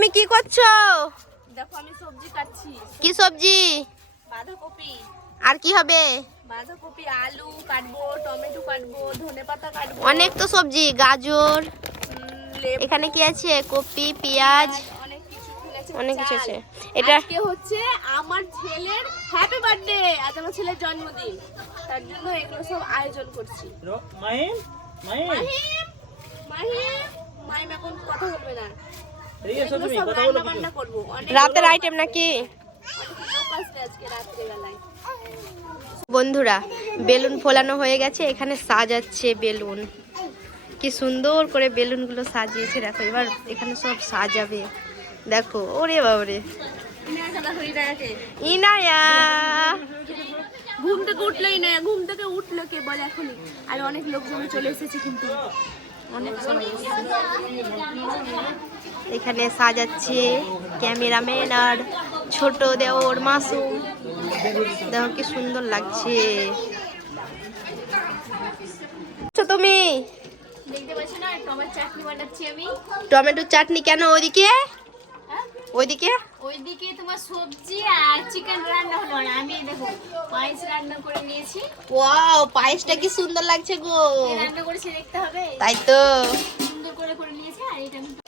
তুমি কি করছ? দেখো আমি সবজি কাটছি। কি সবজি? বাঁধাকপি। আর কি হবে? বাঁধাকপি আলু কাটবো টমেটো কাটবো ধনে পাতা কাটবো। অনেক তো সবজি গাজর। এখানে কি আছে? কপি পেঁয়াজ। অনেক কিছু আছে অনেক কিছু চাল। আছে। এটা আজকে হচ্ছে আমার ছেলের হ্যাপি বার্থডে আজ আমার ছেলের জন্মদিন। তার জন্য এগুলো সব আয়োজন করছি। মাহিম মাহিম। মাহিম মাহিম মাহিম এখন কথা বলবে না। রাতের আইটেম নাকি? বন্ধুরা বেলুন ফোলানো হয়ে গেছে এখানে সাজাচ্ছে বেলুন। কি সুন্দর করে বেলুনগুলো সাজিয়েছে দেখো এবার এখানে সব সাজাবে। দেখো ওরে বাবরে। ইনায়া! ঘুম থেকে উঠলোই না ঘুম থেকে উঠল কে বলে এখনই। আর অনেক লোকজন চলে এসেছে কিন্তু। অনেক এসেছে। এখানে সাজাচ্ছে ক্যামেরাম্যান আর ছোট দেওর মাসুম। দেখো কি সুন্দর লাগছে। আচ্ছা, তুমি? দেখতে পাচ্ছি না? টমেটো চাটনি কেন ওইদিকে? ওইদিকে? ওইদিকে তোমার সবজি আর চিকেন রান্না হলো আর আমি দেখো পায়েস রান্না করে নিয়েছি। ওয়াও পায়েসটা কি সুন্দর লাগছে গো। রান্না করেছে দেখতে হবে। তাই তো। সুন্দর করে করে নিয়েছি আর এটা আমি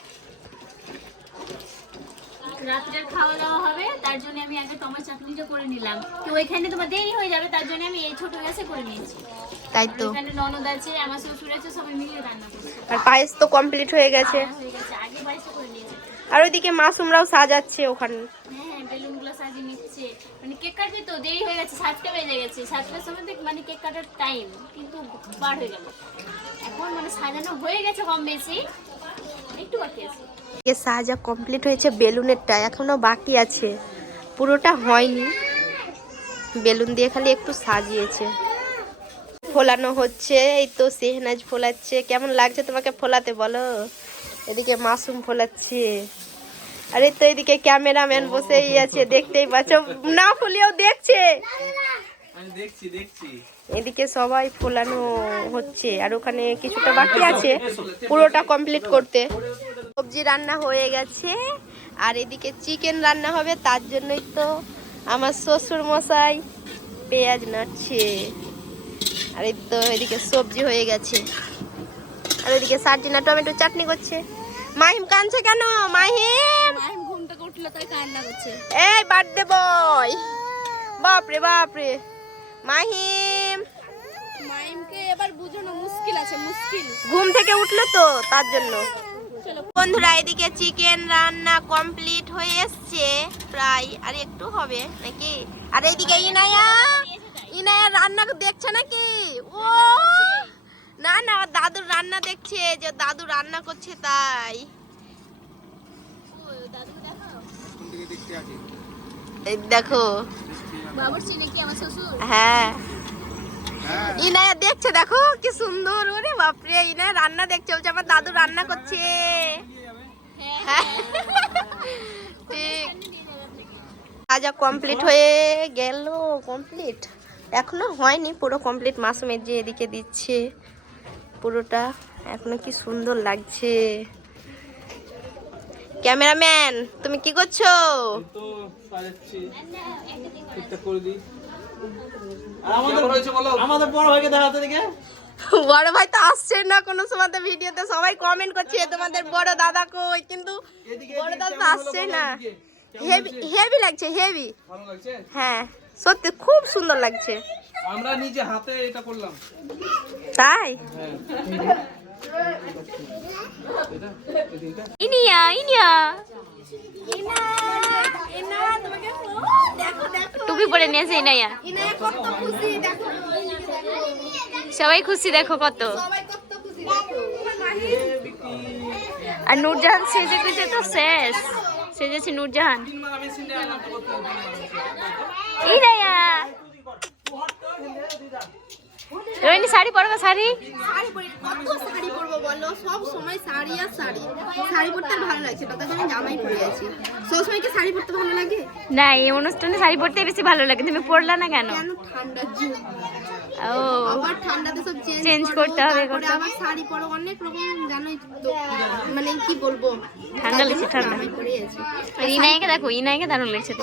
রাত্রের খাওয়া দাওয়া হবে তার জন্য আমি আগে টমেটো চাটনিটা করে নিলাম। তো ওইখানে তোমার দেরি হয়ে যাবে তার জন্য আমি এই ছোট গ্যাসে করে নিয়েছি। তাই তো। এখানে ননদ আছে আমার শ্বশুর আছে সবাই মিলিয়ে রান্না করছে। আর পায়েস তো কমপ্লিট হয়ে গেছে। হয়ে গেছে আগে পায়েসটা করে নিয়েছি। আর ওইদিকে মাসুমরাও সাজাচ্ছে ওখানে। হ্যাঁ হ্যাঁ বেলুনগুলো সাজিয়ে নিচ্ছে। মানে কেক কাটবি তো দেরি হয়ে গেছে সাতটা বেজে গেছে। সাতটার সময় থেকে মানে কেক কাটার টাইম কিন্তু বার হয়ে গেল। এখন মানে সাজানো হয়ে গেছে কম বেশি। একটু এ সাজা কমপ্লিট হয়েছে বেলুনেরটা এখনও বাকি আছে। পুরোটা হয়নি। বেলুন দিয়ে খালি একটু সাজিয়েছে। ফোলানো হচ্ছে, এই তো সেহনাজ ফোলাচ্ছে। কেমন লাগছে তোমাকে ফোলাতে বলো? এদিকে মাসুম ফোলাচ্ছে। আরে তো এদিকে ক্যামেরাম্যান বসেই আছে, দেখতেই পাচ্ছ। না ফুলিয়েও দেখছি। এদিকে সবাই ফোলানো হচ্ছে আর ওখানে কিছুটা বাকি আছে পুরোটা কমপ্লিট করতে। সবজি রান্না হয়ে গেছে আর এদিকে চিকেন রান্না হবে তার জন্যই তো আমার শ্বশুর মশাই পেঁয়াজ নাড়ছে। আর এই তো এদিকে সবজি হয়ে গেছে। আর এদিকে সার্জিনা টমেটো চাটনি করছে। মাহিম কানছে কেন? মাহিম! মাহিম ঘুম থেকে উঠল তাই কান্না করছে। এই বার্থডে বয় বাপরে বাপরে। মাহিম। মাহিমকে এবার বুঝানো মুশকিল আছে মুশকিল। ঘুম থেকে উঠল তো তার জন্য। বন্ধুরা এদিকে চিকেন রান্না কমপ্লিট হয়ে এসছে প্রায়। আর একটু হবে নাকি? আর এইদিকে ইনায়া ইনায়া রান্না দেখছে নাকি? ও! না না দাদুর রান্না দেখছে যে দাদু রান্না করছে তাই। এই দেখো। হ্যাঁ। ইনায়া দেখছে দেখো কি সুন্দর। ওরে বাপরে ইনায়া রান্না দেখছে বলছে আমার দাদু রান্না করছে। হ্যাঁ। ঠিক। কাজা কমপ্লিট হয়ে গেল কমপ্লিট এখনও হয়নি পুরো কমপ্লিট মাসুমের যে এদিকে দিচ্ছে। পুরোটা এখনও কি সুন্দর লাগছে। ক্যামেরাম্যান তুমি কি করছ? তো সাজাচ্ছি। ঠিকঠাক করে দিই। আর আমাদের আমাদের বড় ভাইকে দেখাতে দিকে বড় ভাই তো আসছে না কোনো সময় ভিডিওতে সবাই কমেন্ট করছে তোমাদের বড় দাদা কই? কিন্তু বড় দাদা তো আসছে না। হেভি লাগছে? হেভি লাগছে হেভি ভালো লাগছে? হ্যাঁ সত্যি খুব সুন্দর লাগছে। আমরা নিজে হাতে এটা করলাম। তাই? হ্যাঁ। ইনিয়া ইনিয়া। টুপি পরে নিয়েছে ইনাইয়া। সবাই খুশি দেখো কত। আর নূরজাহান সেজে গুজে তো শেষ। সেজেছে নূরজাহান তিনবার আমি সিনটা আনলাম তো করতে হবে। ইনাইয়া রোহিণী শাড়ি পরবা শাড়ি? শাড়ি পরি কত শাড়ি পরবো বলো? সব সময় শাড়ি আর শাড়ি। শাড়ি পরতে ভালো লাগছে না তখন জামাই পরে আছি। সব সময় কি শাড়ি পরতে ভালো লাগে? না এই অনুষ্ঠানে শাড়ি পরতে বেশি ভালো লাগে তুমি পরলা না কেন? কেন? ঠান্ডার যুগ ও। আবার ঠান্ডাতে সব চেঞ্জ করতে হবে, করতে হবে। আবার শাড়ি পরো অনেক রকম জানোই তো মানে কি বলব? ঠান্ডা লেগেছে, ঠান্ডা। আমি পরে আছি। আর ইনাইকে দেখো ইনাইকে দারুণ লাগছে তো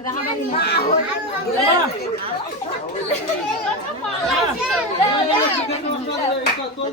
লাও খাও তোর